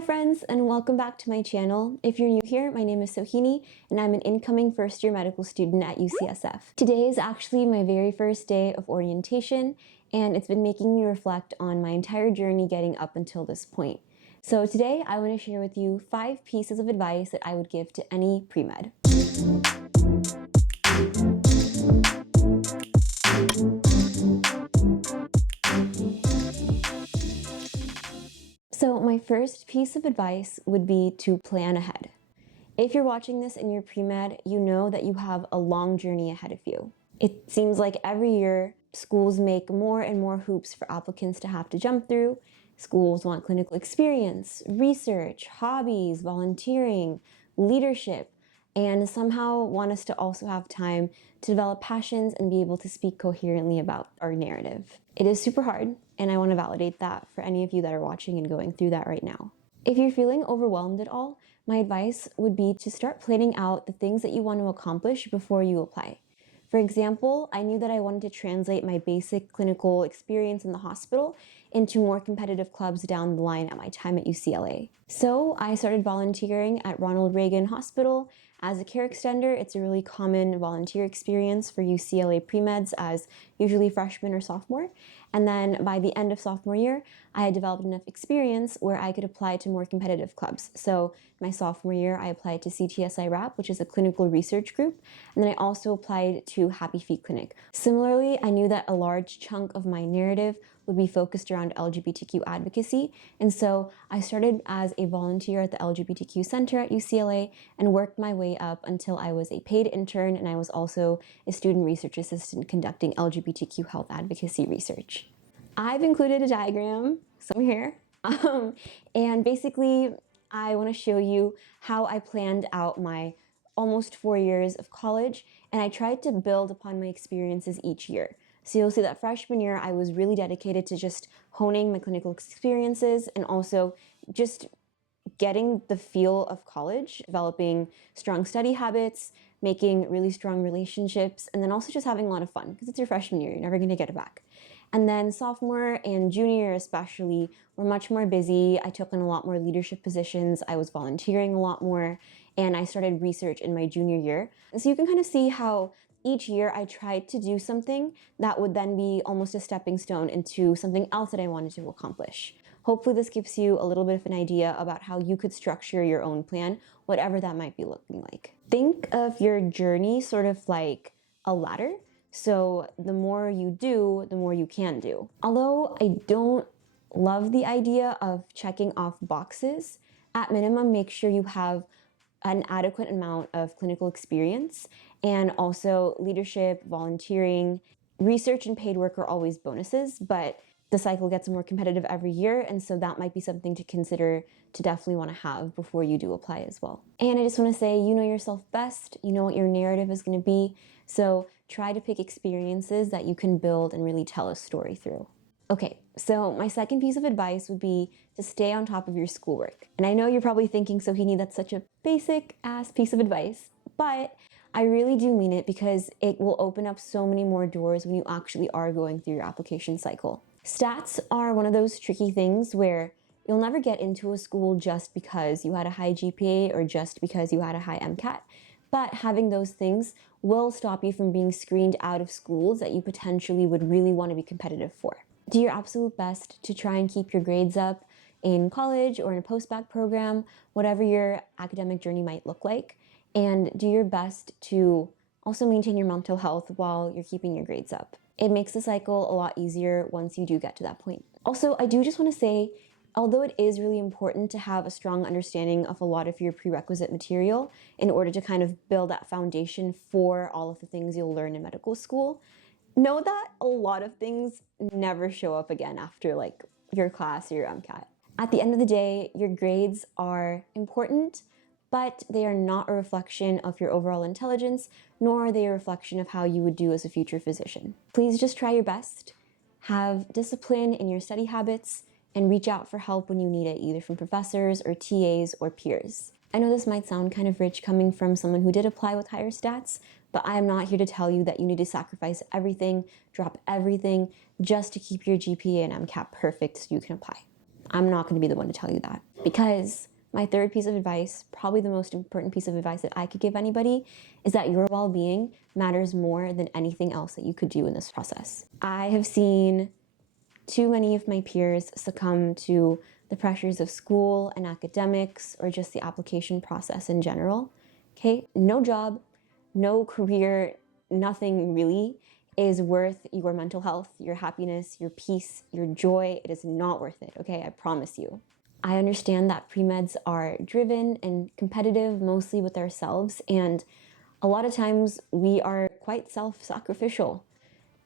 Hi friends, and welcome back to my channel. If you're new here, my name is Sohini, and I'm an incoming first-year medical student at UCSF. Today is actually my very first day of orientation, and it's been making me reflect on my entire journey getting up until this point. So today, I want to share with you 5 pieces of advice that I would give to any pre-med. So my first piece of advice would be to plan ahead. If you're watching this and you're pre-med, you know that you have a long journey ahead of you. It seems like every year, schools make more and more hoops for applicants to have to jump through. Schools want clinical experience, research, hobbies, volunteering, leadership, and somehow want us to also have time to develop passions and be able to speak coherently about our narrative. It is super hard, and I want to validate that for any of you that are watching and going through that right now. If you're feeling overwhelmed at all, my advice would be to start planning out the things that you want to accomplish before you apply. For example, I knew that I wanted to translate my basic clinical experience in the hospital into more competitive clubs down the line at my time at UCLA. So I started volunteering at Ronald Reagan Hospital as a care extender. It's a really common volunteer experience for UCLA Premeds as usually freshman or sophomore. And then by the end of sophomore year, I had developed enough experience where I could apply to more competitive clubs. So my sophomore year, I applied to CTSI RAP, which is a clinical research group. And then I also applied to Happy Feet Clinic. Similarly, I knew that a large chunk of my narrative would be focused around LGBTQ advocacy. And so I started as a volunteer at the LGBTQ Center at UCLA and worked my way up until I was a paid intern, and I was also a student research assistant conducting LGBTQ health advocacy research. I've included a diagram somewhere, and basically I want to show you how I planned out my almost 4 years of college, and I tried to build upon my experiences each year. So you'll see that freshman year, I was really dedicated to just honing my clinical experiences and also just getting the feel of college, developing strong study habits, making really strong relationships, and then also just having a lot of fun because it's your freshman year, you're never going to get it back. And then sophomore and junior year especially were much more busy. I took on a lot more leadership positions, I was volunteering a lot more, and I started research in my junior year. And so you can kind of see how each year I tried to do something that would then be almost a stepping stone into something else that I wanted to accomplish. Hopefully this gives you a little bit of an idea about how you could structure your own plan, whatever that might be looking like. Think of your journey sort of like a ladder. So the more you do, the more you can do. Although I don't love the idea of checking off boxes, at minimum, make sure you have an adequate amount of clinical experience, and also leadership, volunteering, research, and paid work are always bonuses, but the cycle gets more competitive every year, and so that might be something to consider to definitely want to have before you do apply as well. And I just want to say, you know yourself best, you know what your narrative is going to be, so try to pick experiences that you can build and really tell a story through. Okay, so my second piece of advice would be to stay on top of your schoolwork. And I know you're probably thinking, Sohini, that's such a basic ass piece of advice, but I really do mean it because it will open up so many more doors when you actually are going through your application cycle. Stats are one of those tricky things where you'll never get into a school just because you had a high GPA or just because you had a high MCAT, but having those things will stop you from being screened out of schools that you potentially would really want to be competitive for. Do your absolute best to try and keep your grades up in college or in a post-bac program, whatever your academic journey might look like, and do your best to also maintain your mental health while you're keeping your grades up. It makes the cycle a lot easier once you do get to that point. Also, I do just want to say, although it is really important to have a strong understanding of a lot of your prerequisite material in order to kind of build that foundation for all of the things you'll learn in medical school, know that a lot of things never show up again after like your class or your MCAT. At the end of the day, your grades are important, but they are not a reflection of your overall intelligence, nor are they a reflection of how you would do as a future physician. Please just try your best, have discipline in your study habits, and reach out for help when you need it, either from professors or TAs or peers. I know this might sound kind of rich coming from someone who did apply with higher stats, but I am not here to tell you that you need to sacrifice everything, drop everything, just to keep your GPA and MCAT perfect so you can apply. I'm not going to be the one to tell you that. Because my third piece of advice, probably the most important piece of advice that I could give anybody, is that your well-being matters more than anything else that you could do in this process. I have seen too many of my peers succumb to the pressures of school and academics, or just the application process in general. Okay, no job, no career, nothing really is worth your mental health, your happiness, your peace, your joy. It is not worth it, okay? I promise you. I understand that pre-meds are driven and competitive mostly with ourselves, and a lot of times we are quite self-sacrificial.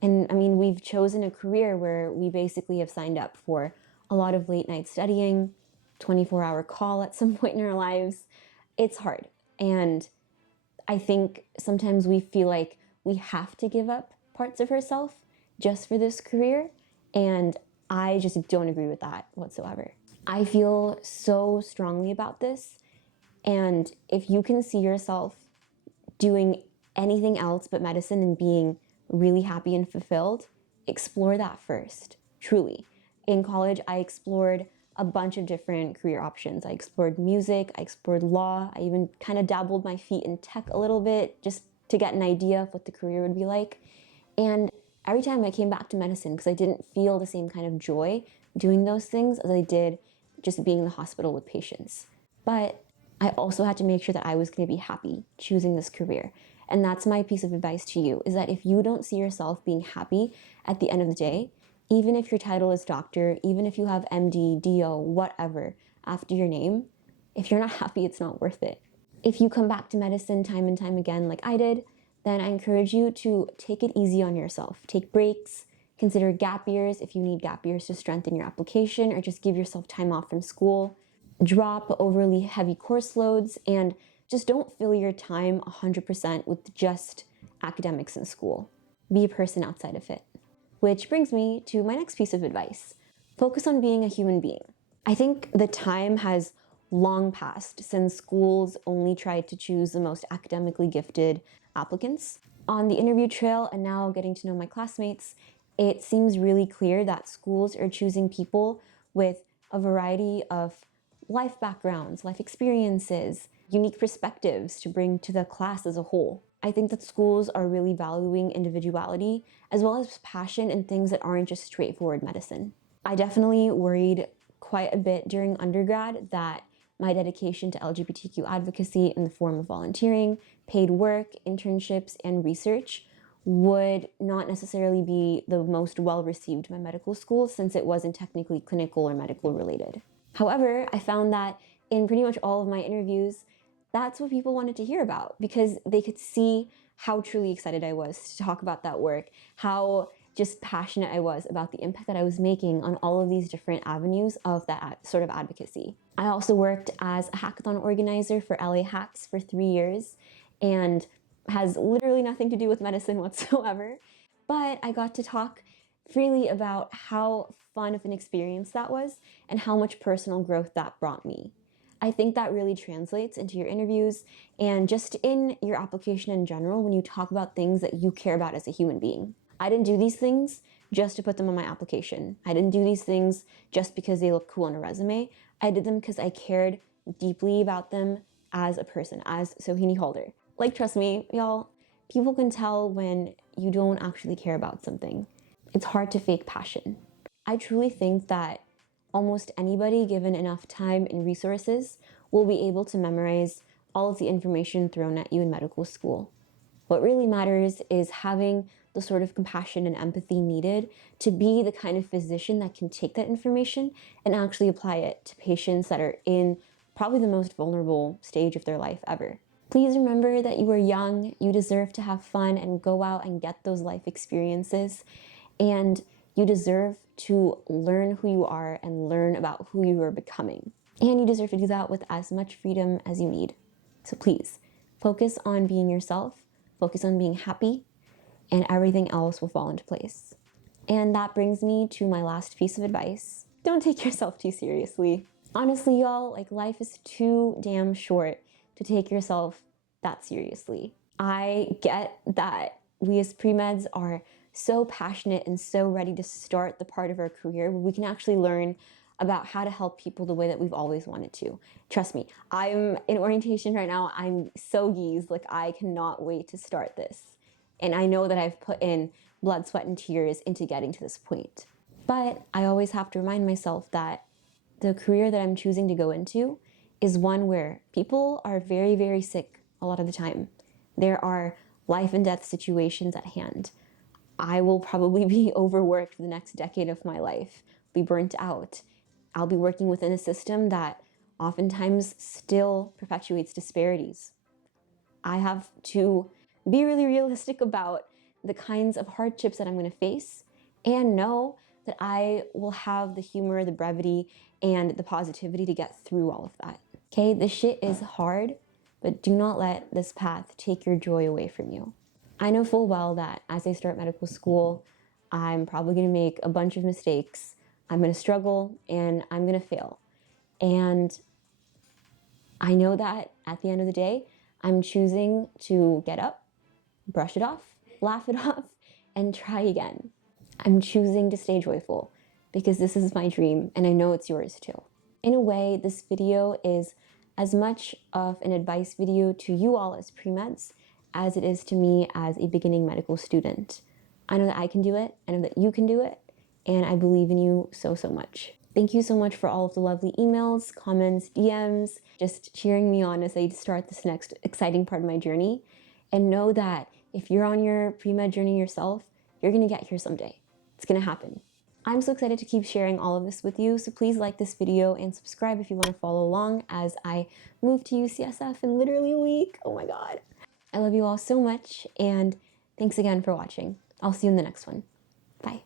And I mean, we've chosen a career where we basically have signed up for a lot of late night studying, 24-hour call at some point in our lives. It's hard. And I think sometimes we feel like we have to give up parts of ourselves just for this career. And I just don't agree with that whatsoever. I feel so strongly about this. And if you can see yourself doing anything else but medicine and being really happy and fulfilled, explore that first, truly. In college, I explored a bunch of different career options. I explored music, I explored law, I even kind of dabbled my feet in tech a little bit just to get an idea of what the career would be like. And every time I came back to medicine, because I didn't feel the same kind of joy doing those things as I did just being in the hospital with patients. But I also had to make sure that I was going to be happy choosing this career. And that's my piece of advice to you, is that if you don't see yourself being happy at the end of the day, even if your title is doctor, even if you have MD, DO, whatever after your name, if you're not happy, it's not worth it. If you come back to medicine time and time again like I did, then I encourage you to take it easy on yourself. Take breaks, consider gap years if you need gap years to strengthen your application, or just give yourself time off from school. Drop overly heavy course loads, and just don't fill your time 100% with just academics in school. Be a person outside of it. Which brings me to my next piece of advice. Focus on being a human being. I think the time has long passed since schools only tried to choose the most academically gifted applicants. On the interview trail, and now getting to know my classmates, it seems really clear that schools are choosing people with a variety of life backgrounds, life experiences, unique perspectives to bring to the class as a whole. I think that schools are really valuing individuality as well as passion in things that aren't just straightforward medicine. I definitely worried quite a bit during undergrad that my dedication to LGBTQ advocacy in the form of volunteering, paid work, internships, and research would not necessarily be the most well received by medical school, since it wasn't technically clinical or medical related. However, I found that in pretty much all of my interviews, that's what people wanted to hear about, because they could see how truly excited I was to talk about that work, how just passionate I was about the impact that I was making on all of these different avenues of that sort of advocacy. I also worked as a hackathon organizer for LA Hacks for 3 years, and has literally nothing to do with medicine whatsoever. But I got to talk freely about how fun of an experience that was and how much personal growth that brought me. I think that really translates into your interviews and just in your application in general when you talk about things that you care about as a human being. I didn't do these things just to put them on my application. I didn't do these things just because they look cool on a resume. I did them because I cared deeply about them as a person, as Sohini Halder. Like, trust me, y'all, people can tell when you don't actually care about something. It's hard to fake passion. I truly think that almost anybody given enough time and resources will be able to memorize all of the information thrown at you in medical school. What really matters is having the sort of compassion and empathy needed to be the kind of physician that can take that information and actually apply it to patients that are in probably the most vulnerable stage of their life ever. Please remember that you are young, you deserve to have fun and go out and get those life experiences, and you deserve to learn who you are and learn about who you are becoming. And you deserve to do that with as much freedom as you need. So please, focus on being yourself, focus on being happy, and everything else will fall into place. And that brings me to my last piece of advice. Don't take yourself too seriously. Honestly, y'all, like, life is too damn short to take yourself that seriously. I get that we as pre-meds are so passionate and so ready to start the part of our career where we can actually learn about how to help people the way that we've always wanted to. Trust me, I'm in orientation right now. I'm so geezed, like I cannot wait to start this. And I know that I've put in blood, sweat, and tears into getting to this point. But I always have to remind myself that the career that I'm choosing to go into is one where people are very, very sick a lot of the time. There are life and death situations at hand. I will probably be overworked for the next decade of my life, be burnt out. I'll be working within a system that oftentimes still perpetuates disparities. I have to be really realistic about the kinds of hardships that I'm going to face and know that I will have the humor, the brevity, and the positivity to get through all of that. Okay, this shit is hard, but do not let this path take your joy away from you. I know full well that as I start medical school, I'm probably going to make a bunch of mistakes. I'm going to struggle and I'm going to fail. And I know that at the end of the day, I'm choosing to get up, brush it off, laugh it off, and try again. I'm choosing to stay joyful because this is my dream and I know it's yours too. In a way, this video is as much of an advice video to you all as pre-meds as it is to me as a beginning medical student. I know that I can do it, I know that you can do it, and I believe in you so, so much. Thank you so much for all of the lovely emails, comments, DMs, just cheering me on as I start this next exciting part of my journey. And know that if you're on your pre-med journey yourself, you're gonna get here someday. It's gonna happen. I'm so excited to keep sharing all of this with you, so please like this video and subscribe if you want to follow along as I move to UCSF in literally a week. Oh my God. I love you all so much, and thanks again for watching. I'll see you in the next one. Bye.